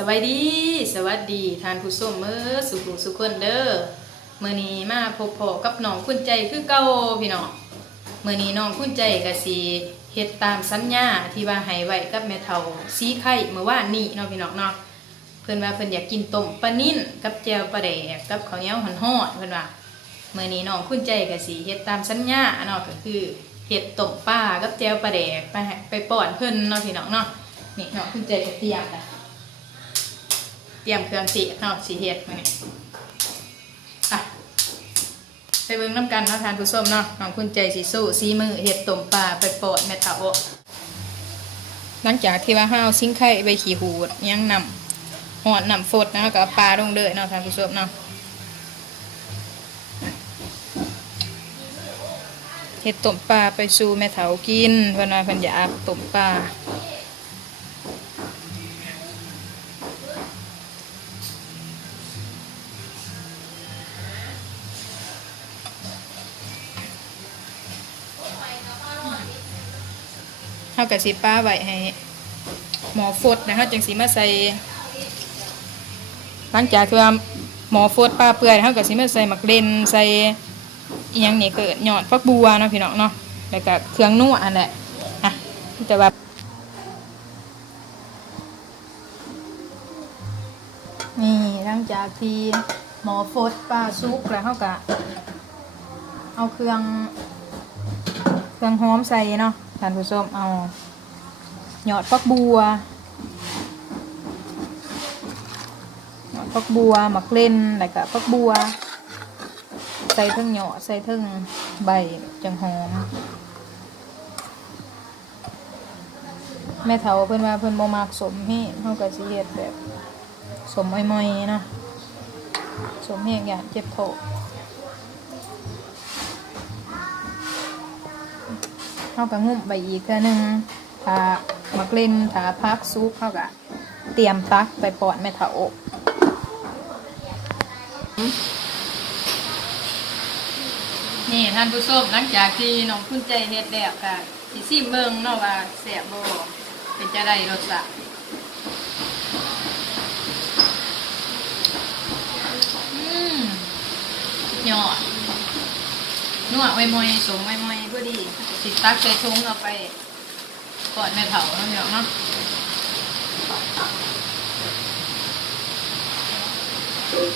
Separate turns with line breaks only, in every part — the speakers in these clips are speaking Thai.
สวัสดี สวัสดีทานผู้ชมเมื่อสุขุสุขคนเด้อมื่อนี้มาพบพอกับน้องคุณใจคือเก่าพี่น้องเมื่อนี้น้องคุณใจก็สิเฮ็ดตามสัญญาที่ว่าให้ไว้กับแม่เฒ่าสีไข่เมื่อว่านนี้เนาะพี่น้องเนาะเพิ่นว่าเพิ่นอยากกินต้มปลานิ่นกับแจวปลาแดกกับข้าวเหนียวหันฮอดเพิ่นว่าเมื่อนี้น้องคุณใจก็สิเฮ็ดตามสัญญาเนาะก็คือเฮ็ดต้มปลากับแจวปลาแดกไปไปป้อนเพิ่นเนาะพี่น้องเนาะนี่น้องคุณใจก็เตรียมนะ รียมเครื่องสีเนาะสีเฮ็ดมาเนี่ยอะไปเบิ่งน้ำกันเนาะทานผู้ชมเนาะน้องคุณใจสีสู้สีมือเฮ็ดต้มปลาไปโปดแม่เฒ่าหลังจากที่ว่าห้าวซิ้งไข่ไปขี่หูยังนำหอดนำฟดนะก็เอาปลาลงเลยเนาะทานผู้ชมเนาะเฮ็ดต้มปลาไปสู่แม่เฒ่ากินเพิ่นว่าเพิ่นอยากต้มปลาากับสิป้าไว้ให้หมอฟดนะฮะจังสีมาใส่หลังจากที่ว่าหมอฟดป้าเปื่อยเฮากับสิมาใส่หมักเลนใส่อีหยังนี่เกิดยอดฟักบัวเนาะพี่น้องเนาะแล้วก็เครื่องนัวอันแหละอะแต่ว่านี่หลังจากที่หมอฟดปลาซุกแล้วเฮาก็เอาเครื่องเครื่องหอมใส่เนาะ ท่านผู้ชมเอาหยอดฟักบัวหยอดฟักบัวหมักเล่นแล้วก็ฟักบัว ใส่ทั้งหยอดใส่ทั้งใบจังหอมแม่เฒ่าเพิ่อนว่าเพิ่อนบ่มักสมเฮ็ดเฮาก็สิเฮ็ดแบบ สมม่อยๆนะสมเฮ็ดอย่างเจ็บท้อ เข้ากับงุ่มใบอีกเทื่อหนึงถ้ามักเล่นถ้าพักซุกเข้ากับเตรียมตักไปปอดแม่เถาอบนี่ท่านผู้ชมหลังจากที่น้องคุณใจเฮ็ดแล้วก็สิซิมเบิ่งเนาะว่าแซ่บบ่เป็นจะได้รสชาติอืมยอดนวดไว้มอยสมไว้มอยเพื่อดี สิตักใส่ถุงเอาไปก่อนในเถาเนาะเดี๋ยวเนาะอืม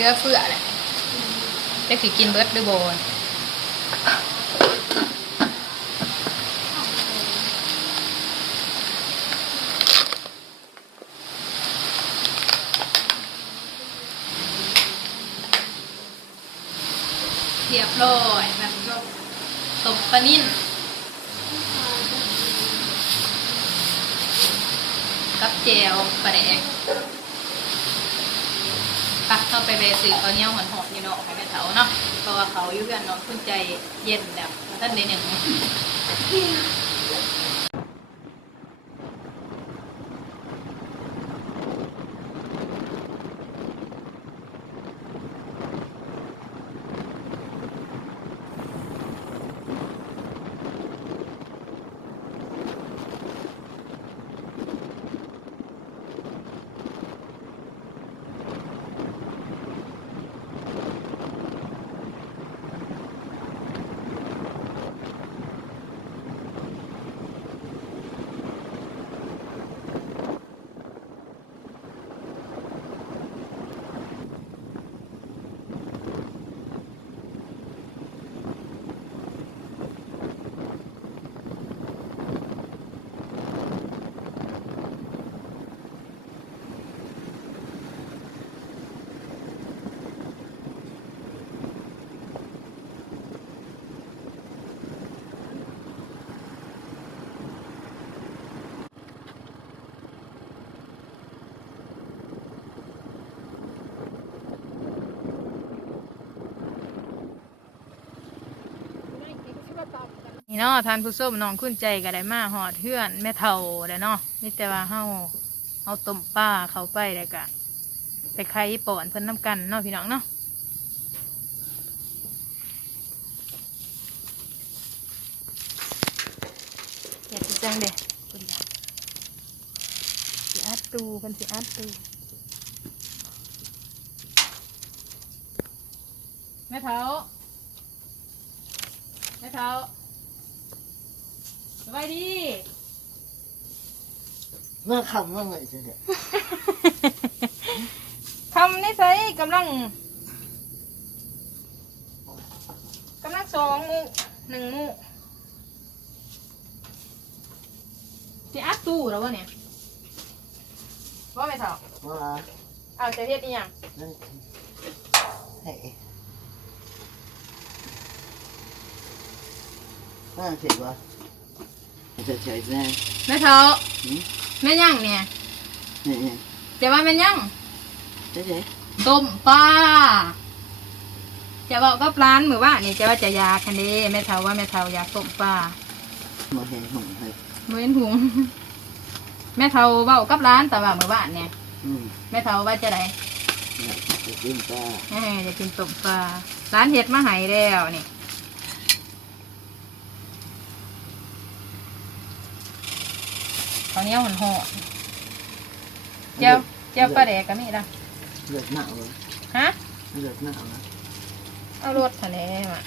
จะมีก็เลือเฟือแหละจะสิกินเบิร์ดหรือโบนเรียบร้อยแบบก็ตบปลานิ่นกับเจลปลาแดก ปะเข้าไปเบสื่อเขาวเนี้ยหอนหอนอยู่เนาะไปเป็นเขาเนาะเพราะว่าเขาอยู่กันเนาะคุณใจเย็นแบบท่านในหนึ่ง เนาะทานผู้ส้มน้องคุ้นใจก็ได้มาหอดเฮือน แม่เท่าได้เนาะนี่แต่ว่าเฮาเอาต้มปลาเขาไปแล้วก็ไปไข่ป่อนเพิ่นน้ำกันเนาะพี่น้องเนาะเฮ็ดจังเด้คุณยายสิอัดตูเพิ่นสิอัดตูแม่เท่าแม่เท่า บายดี
เมื่อคำว่าไงจะเนี่ย
ทำนิสัยกำลังกำลังสองหมูหนึ่งหมูสิอัดตู้แล้ววะเนี่ยว่าไม่ถอก
ว่า
เอาจะเฮ็ดอีหยัง
นั่นเฮ้ยน่าเสียวะ จะใช้แน่
แม่เท่า
หืม
แม่ย่างเนี่ย
นี่นี่
จะว่าแม่ย่าง
จะใช้
ต้มปลาจะบอกกับร้านมือว่านี่จะว่าจะอยากคันเด้แม่เท่าว่าแม่เท่าอยากต้มปลา
มาเห็นหงให้
เว้นหุงแม่เท่าเบ้ากับร้านแต่ว่ามือว่าเนี่ย
อืม
แม่เท่าว่าจะได
อยากจะกินปลา
แม่จะกินต้มปลาร้านเห็ดมาใหายแล้วนี่ ตอนนี้หอนหอนเจ้าเจ้าปลาแดกก็มีละ
เลือดหนาวเลย
ฮะ
เลือดหนาวนะ
เอารถทะเลมา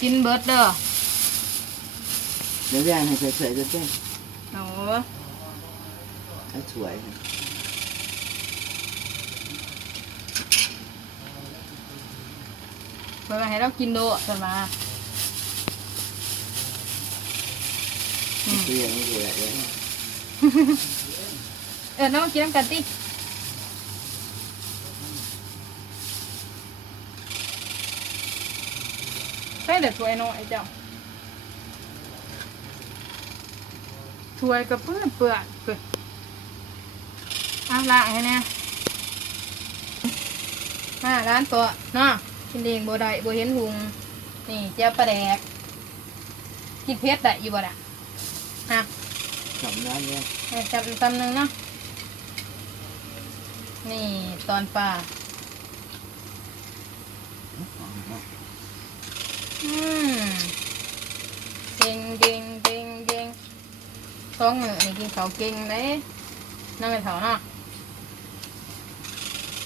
กินเบิร์ดเด้อ
เดี๋ยวแรงให้เฉยๆจะเต้น
โอ้
ให้สวย
ไปมาให้เรากินโดะกันมา อืม
เรียงนี่เลยเลย
เออน้องกินน้ำกันติใช่เด็ดถ้วยน้อยเจ้าถ้วยกับเปื้อนเปื้อนเปื้อนเอาละให้แน่มาร้านตัวเนาะกินเองบ่ได้บ่เห็นหุงนี่เจ้าปลาแดกกินเพชรได้อยู่บ่ล่ะ
สำนักเนี่ย
ให้จับตำหนึ่งเนาะ นี่ตอนปลาอืมเก่งเก่งเก่งเก่งสองมือนี่กินเขาวเก่งเลยนั่งในเขาเนาะ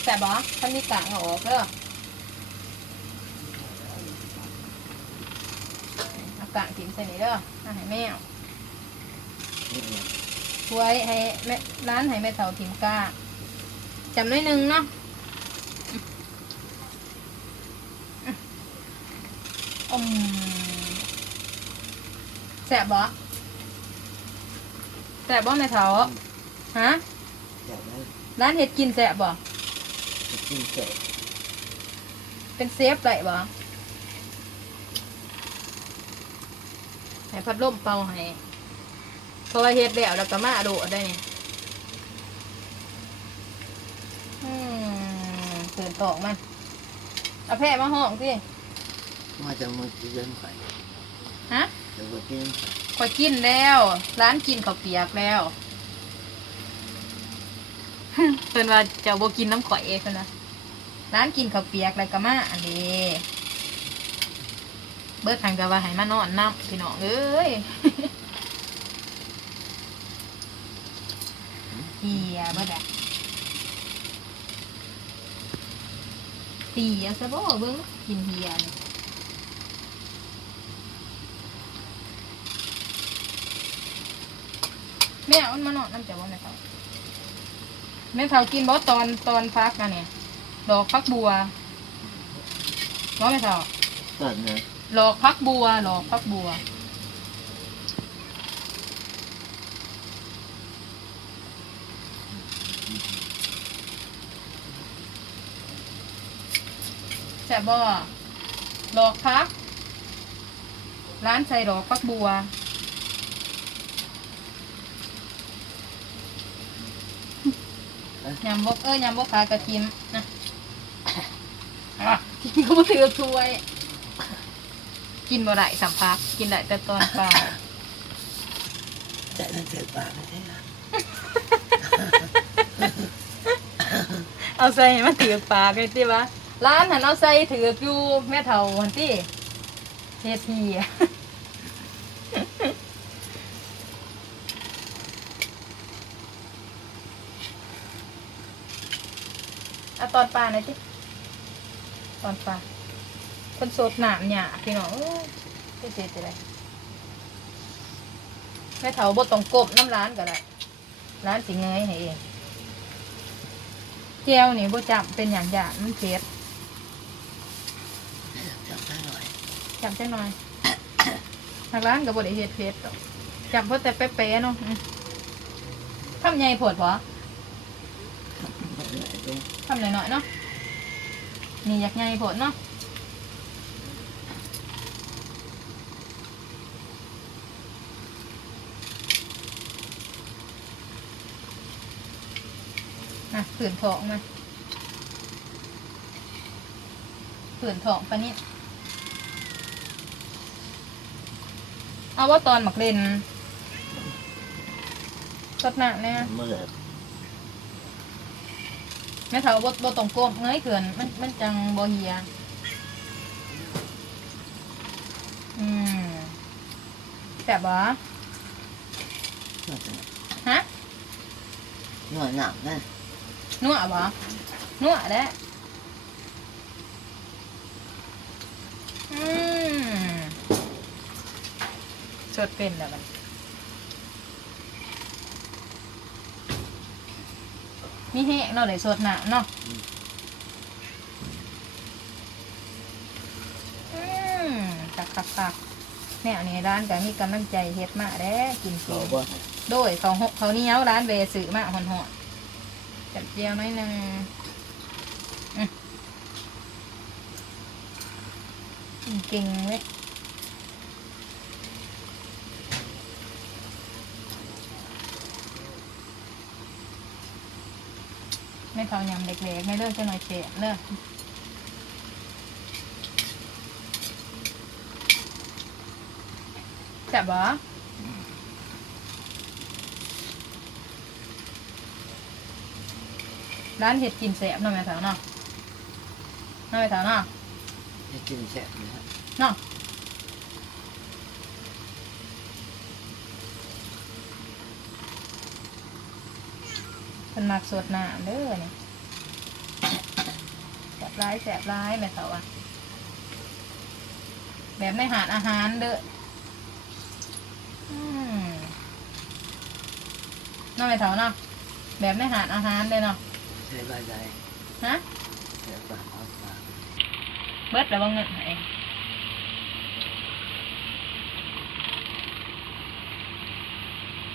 แต่บอท่านนี่กะเอาออกเด้อเอากะกินใส่นี่เด้อเอาให้แมว ไว้ให้แม่ร้านให้แม่เต่าทิมก้าจำได้หนึ่งเนาะอืมแสบบ่แสบบ่แม่เต่าฮะ
อยากได้
ร้านเห็ดกินแสบบ่
กินเสร็จ
เป็นเซฟได้บ่ให้พัดลมเป่าให้ เพราะว่าเฮ็ดแล้วแล้วก็มาโดดได้นี่อืมเปิดตอกมันเอาแพะมาห้องสิ
ว่าจะมากินเรื่องไข่
ฮะ
จะมากิน
คอยกินแล้ว ร้านกินข้าวเปียกแล้ว เพิ่นว่าเจ้าบ่กินน้ำข่อยเองเพิ่นนะร้านกินข้าวเปียกแล้วก็มาอันนี้เบิดทางก็ว่าให้มานอนน้ำพี่น้องเอ้ย เฮียเบิดอะตีเอาซะบ่เบิ่งกินเฮียนี่แม่เอามันมานอนน้ำเจ้าบ่แม่เฒ่าแม่เฒ่ากินบ่ตอนตอนพักอันนี้ดอกพักบัวบ่แม่เฒ่า
ตัดเนี่ย
หลอกพักบัวหลอกพักบัว แซ่บบ่หลอกพัก ร้านใส่หลอกพักบัว ยำบกเอ้ยยำบกขากระเทียมนะอะกินก็มาถือถ้วย กินบ่ได้สัมผัสกินได้แต่ตอนปลา
แต่นั่นเกิดปากไม่ได้นะ
เอาใส่ให้มันถือกปากเลยติวะ ร้านหันเอาใส่ถือกอยู่แม่เฒ่าหันติเฮ็ดทีอะอาตอนปลาหน่อยสิตอนปลาคนโสดหนามหยาพี่น้องเอ้ยเจ๊เจ๊จะไรแม่เฒ่าบดต้องกบน้ำร้านก็ได้ร้านสิเงยให้เองเจียวนี่บ่จับเป็นอย่างอย่างมันเผ็ด
จับได้หน่อย
จับจังหน่อยทางร้านก็บ่ได้เฮ็ดเผ็ดดอกจับเพราะแต่เป๊ะๆเนาะทำใหญ่ผดพอ
ไม่ได้เลย
ทำหน่อยๆเนาะนี่อยากใหญ่ผดเนาะอะผืนทองมาผืนทองปะนี่ เอาว่าตอนหมักเลนสดหนักเนี่ย
เมื่อ
แม่เฒ่าบ่บ่ต้องก้มเงยเกินมันมันจังบ่เฮียอืมแซ่บบ่ฮะ
หน่อยหนักนะ
นัวบ่นัวแหล้วอืม สดเป็นแล้วมันมีแห้งเนาะได้สดหนาเนาะอืมคักคักคักแนวนี้ร้านก็มีกำลังใจเฮ็ดมาแด้กิน
ข
กิ
อนบ่
โดยเขาหเขาวเหนี้ยวร้านเวสือมาหอนหอนๆจับเจียวน้อยหนึงอืมกินเก่งเว้ย ไม่เขายำเด็กๆ ไม่เลิกจะหน่อยเฉะเลิกจับบ่ร้านเห็ดกินแสบเนาะแม่สาวเนาะเนาะแม่สาวเนาะ
ให้กินแซ่บนะ
เนาะ นมักสดน้ำเด้อนี่แสบร้ายแสบร้ายแม่สาวอะแบบในหารอาหารเด้ออืมเนาะแม่สาวเนาะแบบในหารอาหารเลยเนาะ
ใช่ใบใด
ฮะ
แซ่บปากเอาปาก
เบิดแล้วว่าเงินไหน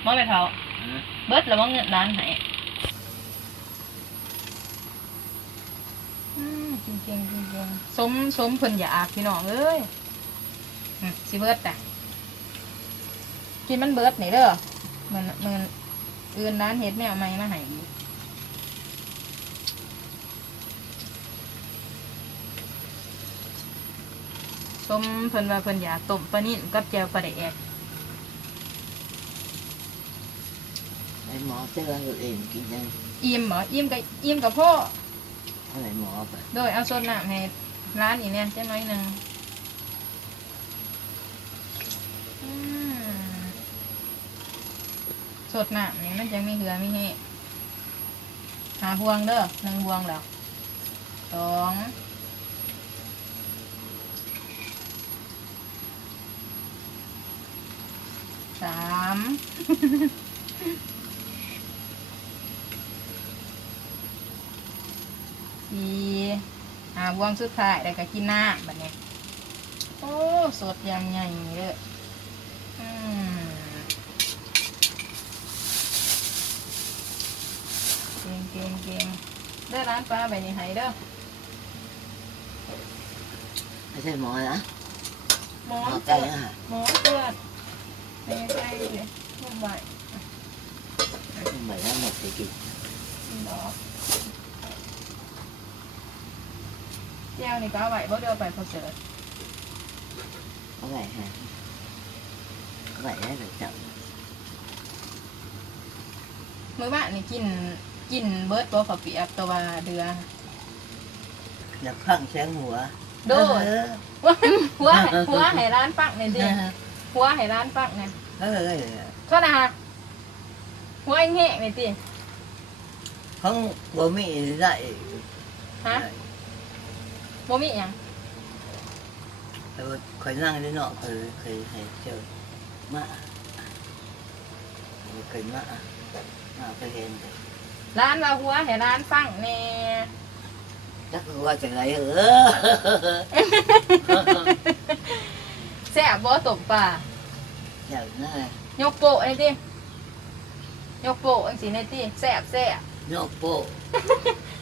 มอไปเผา
ฮะ
เบิดแล้วว่าเงินร้านไหน อืมจริงจริงจริงจริงสมสมเพิ่นอยากพี่น้องเอ้ยอืมสิเบิดแต่กินมันเบิดนี่เด้อเหมือนเหมือนอื่นร้านเฮ็ดแม่เอาไม้มาให้อีกสมเพิ่นว่าเพิ่นอยากต้มปลานิ่นกับแจวปลาแดก
ไอ้หมอเตือนตัวเองกินยัง
อิ่มเหรออิ่มกับอิ่มกับพ่อ
อะไรหมอไป
โดยเอาโซดน้ำให้ร้านอีเนี่ยจะน้อยหนึ่งอืมสดน้ำนี่มันจะมีเหือมีเห้หาพวงเด้อหนึ่งพวงแล้วสองสาม สี่หาวงสุดท้ายแล้วก็กินหน้ำแบบนี้โอ้สดอย่างใหญ่เลยอืมเก่งเก่งเก่งเด้ร้านปลาแบบนี้ให้เด้อ
ไม่ใช่หมอนะ
หมอ
หมอ
เก่อดหมอเจือดไปใกล้ๆเลยลงไป
ทำไมแล้วหมดไปกิน
กินดอ กแก้วนี่ก็เอาไว้เพราะเดี๋ยวเอาไปพอเสิร์ฟ
เอาไว้ฮะเอาไว้ได้แต่จับ
มื้อบ้านนี่กินกินเบิดตัวข้าวเปียกตัวว่าเดือ
อยากพังแสงหัว
โดด
เออ
หัวให้หัวให้ร้านปักนี่ดิหัวให้ร้านปักนี่
เออเออ
โทษนะคะหัวแห้งๆนี่ติ
ของบ่มีได้
ฮะ บ่มีหยัง
แต่ว่าเคยนั่งที่นอกเคยเคยให้เจอมาเคยมามาเคยเห็น
ร้านว่าหัวให้ร้านฟังแน่
จักว่าจะไรเออ
แซ่บบ่ตบป่า
อย่างนั้น
ยกโปะนี่ติยกโปะจังซี่นี่ติแซ่บแซ่บ
นอกโป๊ะ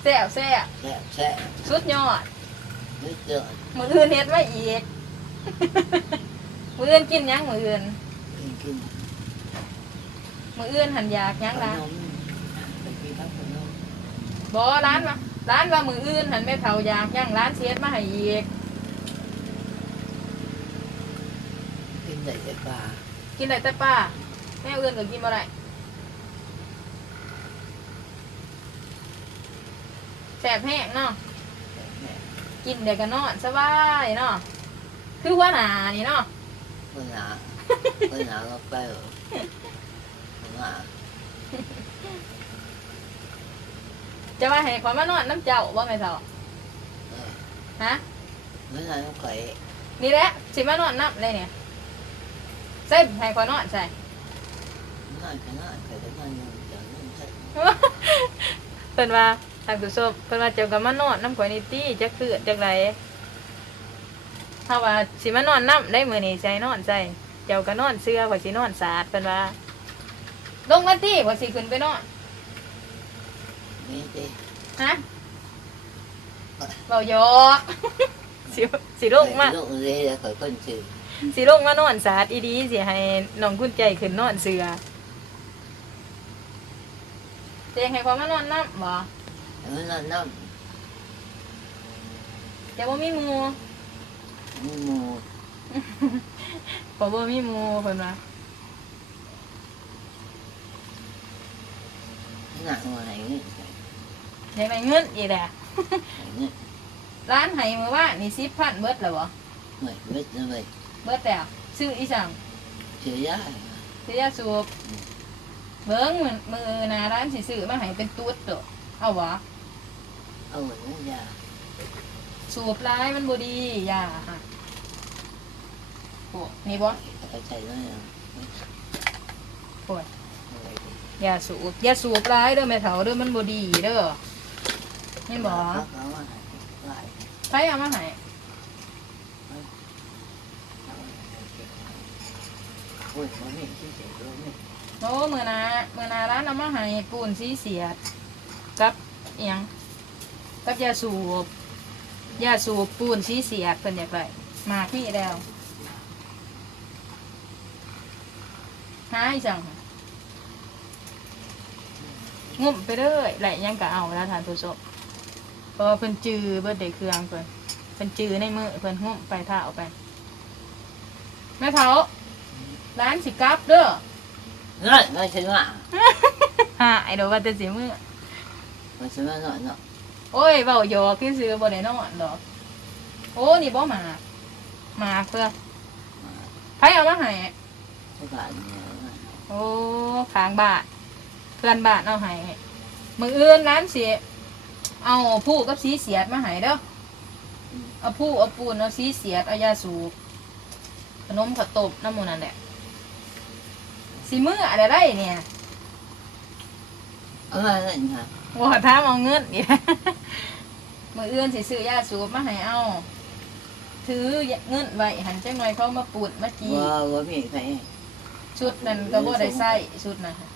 แซ่บแซ่บ
แซ่บแซ่บ
สุดยอด
นึกเจอ
มื้ออื่นเฮ็ดไว้อีก มื้ออื่นกินหยังมื้ออื่น
กินกิน
มื้ออื่นหันอยากหยังล่ะ
ขนมไปกินข้าวขนม
บ่ร้านว่าร้านว่ามื้ออื่นหันแม่เฒ่าอยากหยังร้านเสียดมาให้อีก
กินได้แต่ปลา
กินได้แต่ป้าแม่อื่นก็กินบ่ได้แสบแห้งเนาะ
แม่
กินเดี๋ยวก็นอนสบายเนาะคือหัวหนานี่เนาะ
คนหนาคนหนาก็ไปเหรอคนหนา
จะว่าให้ขอยมานอนน้ำเจ้าว่าไงเฒ่า
เออ
ฮะ
คนหนาก็ไป
นี่แหละสิมานอนน้ำเลยเนี่ยใส่ให้ขอยนอนใส่
นอนก็นอนเคยได้นอนอยู่เดี๋ยวนั้นใช่
เพิ่นว่าทางผู้ชมเพิ่นว่าเจ้าก็มานอนน้ำข่อยนี่ตี้จักคือจักไรถ้าว่าสิมานอนน้ำได้มื้อนี้ใส่นอนใส่เจ้าก็นอนเสื้อข่อยสินอนสาดเพิ่นว่าลงมาตี้ข่อยสิขึ้นไปนอน
นี่สิ
ฮะเบาหยอกสิสิลงมา
ลูกเลยแล้วคอยคนชื่อ
สิลงมานอนสาดอีดีสิให้น้องคุณใจขึ้นนอนเสือเตียงให้ความมานอนน้ำบ่
แล้วนอนน้
แต่ว่ามีหมูำ
มีหมู
เพราะว่ามีหมูเพิ่นว่า
หนักมาไหนนี่
อยากได้เงินอีกแหละ
ไหนนี่
ร้านให้มือว่านี่สิพันเบิดแล้วบ่
เหมือนเม็ดนะเว้ย
เบิดแล้วซื้ออีสัง
เชื่อยา
ซื้อยาสูบเบิ้งมือมือหนาร้านสิซื้อมาให้เป็นตุ๊ดเด้อเอาบ่
เอาเหมือนนั้นยา
สูบร้ายมันบ่ดีอย่าฮะโอ้นี่บ่
เอาใส่น้อยนะ
โอ้ยอย่าสูบอย่าสูบร้ายเด้อแม่เฒ่าเด้อมันบ่ดีเด้อนี่บ่
เอามาให้ไหว
ไผเอามาให้
โอ้ยมันไม่ที่เสียตัวไม่
โอ้มื้อหนามื้อหนาร้านเอามาให้ปูนสีเสียดกับอีหยัง กับยาสูบยาสูบปูนสีเสียดเพิ่นอยากได้มากมีแล้วหาอีจังงุ่มไปเรื่อยไหลยังก็เอาแล้วทานผู้ชมเพราะว่าเพิ่นจือเบิดได้เครื่องเพิ่นเพิ่นจือในมือเพิ่นงุ่มไปท่าเอาไปแม่เฒ่าร้านสิกลับเด้อ
นั่นไม่ใช่ว่า
หายเดี๋ยวว่าแต่สิมือ
ไม่ใช่ว่าเนาะเนาะ
โอ้ยเบาหยอกคือซื้อบ่ได้นอนดอก โอ้นี่บ่หมาหมาเพื่อไผเอามาให้
ทุกบาทเนี่ย
โอ้ค้างบาทเพื่อนบ้านเอาให้มืออื่นร้านสิเอาผู้กับสีเสียดมาให้เด้อเอาผู้เอาปูนเอาสีเสียดเอายาสูบขนมข้าวต้มน้ำหมูนั่นแหละสิมืออะไรได้เนี่ย
เอามาเล่นค่ะ
ว่าท้ามเอาเงินอีกมืออื่นสิซื้อยาสูบมาให้เอา ถือเงินไว้หันจังหน่อยเขามาปูดมาจี
ว่าว่ามีใคร
ชุดนั้นก็บ่ได้ใส่ชุดนะค่ะ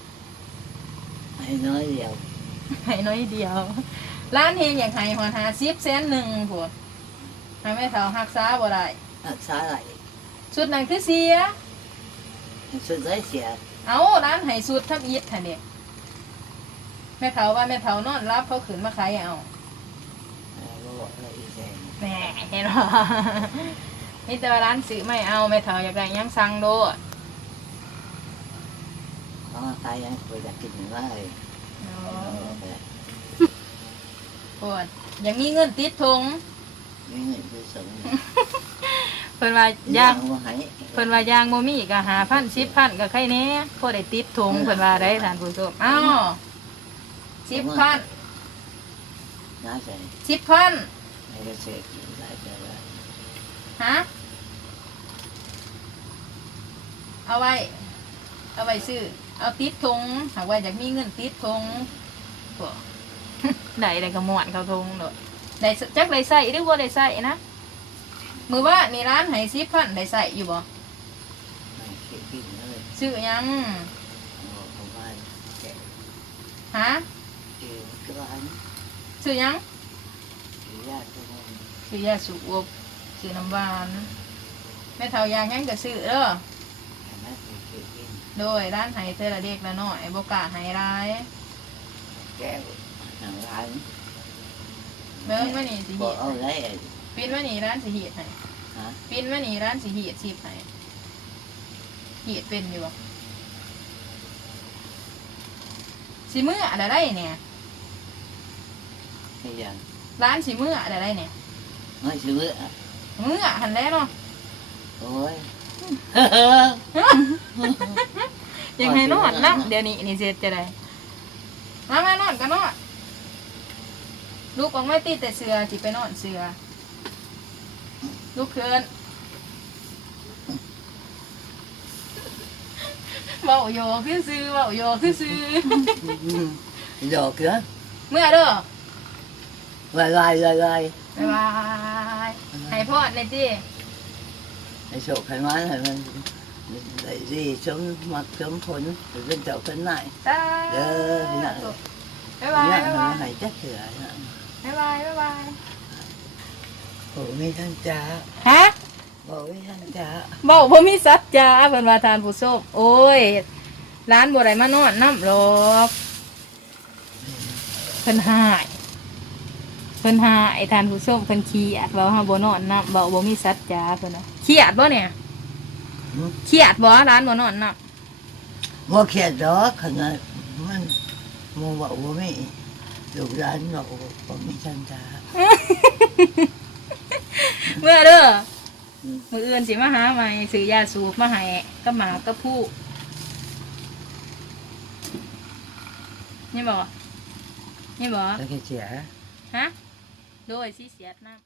ให้น้อยเดียว
ให้น้อยเดียว ร้านเฮงอย่างไห้หอนหาซิบเซนหนึ่งผัวให้แม่เฒ่าหักษาบ่ได้
รักษาอะไร
ชุดนั้นคือเสีย
สุดท้ายเสีย
เอาร้านให้ชุดทับยิดค่ะเนี่ย แม่เฒ่าว่าแม่เฒ่านอนรับเขาขืนมาขายเอา
บอกอะไรอีกแสง
แหน่เห็นบ่มีแต่ว่าร้านซื้อไม่เอาแม่เฒ่าอยากได้หยังสั่งโดด
เพราะว่าใครยังเคยอยากกินหรือว่าเออ
อ๋อ
เออ
ปวดอยังมีเงินติดถุง
มีเงินไปส่ง
เพิ่นว่าย่าง
ว่าให้
เพิ่นว่ายางบ่มีก็หาพันสิบพันก็ใครแหน่พอได้ติดถุงเพิ่นว่าได้ท่านผู้ชมอ้าว สิบพัน
น่าใส่
สิบพัน
ให้กระเสกหลายแต่ว่า
ฮะเอาไว้ เอาไว้ซื้อ เอาติดถุงหากว่าอยากมีเงินติดถุงพวกได้ได้ก็ม่วนเข้าถุงโดดได้สจักได้ใส่หรือบ่ได้ใส่นะมือว่านี่ร้านให้สิบพันได้ใส่อยู่บ่
ไม่เก็บกินเลย
ซื้อหยัง
เอาเอาไว้แกะ
ฮะ
เก็บกระบาล
ซื้อหยัง
หรือยาตัวนั้น
ซื้อยาสูบซื้อน้ำหวานแม่เฒ่ายางหยังก็ซื้อเด้อ
ทำให้เก็บกิน
โดยร้านไห้เทอละเด็กละน้อยบกล้าไห้ร้าย
แก้วทางร้าน
เบิ้งมานี่สิ
บอ
เหี
ก
ด
เอาไร
ปินมานี่ร้านสิเหีดให้
ฮะ
ปินมานี่ร้านสิเหีดสิบให้เหีดเป็นอยู่บ่ สิมืออะไรได้เนี่ย
ให้ยัง
ร้านสิมืออะไรได้เนี่ย
ไม่ซื้อ
มือหันแล้วเนาะ
โอ้ย
ยังให้นอนนัเดี๋ยวนี้นี่เสร็จจะได้มามานอนก็นอนลูกออกไม่ตีแต่เสือจิไปนอนเสือลูกเคิน เบาโยคือซื้อเบาโยคือซื้อ
ดอกเหรอ
เมื่อเด้อ
ลายลายลายลาย
บ๊ายบายให้พ่อในที่
ไอ้โชคไขมันให้มันได้ดีสมมักสมผลเป็นเจ้าเป็นนาย
ตา
เด้อพี่น้อง
บ๊ายบาย
เนี่ย
บ๊าย
มั
บาย
นให้จักเถื่อนะ
บ๊ายบายบ๊ายบาย
โอ้ไม่ท่านจ้า
ฮะ
บอกไม่ท่านจ้า
บอกบ่มีสัจจาเพิ่นว่าทานผู้ชมโอ้ยร้านบ่ได้มานอนน้ำหรอกเพิ่นหายเพิ่นหายทานผู้ชมเพิ่นขี้อัดเว้าเฮาบ่นอนน้ำเว้าบ่มีสัจจาเพิ่นน่ะขี้อัดบ่เนี่ยขี้อัดบ่ร้านบ่นอนน้
ว่าเขียนดอกขนาดมันมัวบอกว่าไม่ลูกร้านบอกว่าไม่ท่านจ้าำ
เมื่อเด้อ มื้ออื่นสิมาหาใหม่ซื้อยาสูบมาให้กับหมากับผู้นี่บ่นี่บ่
แล้วก็เสีย
ฮะโดยสิเสียดน้ำ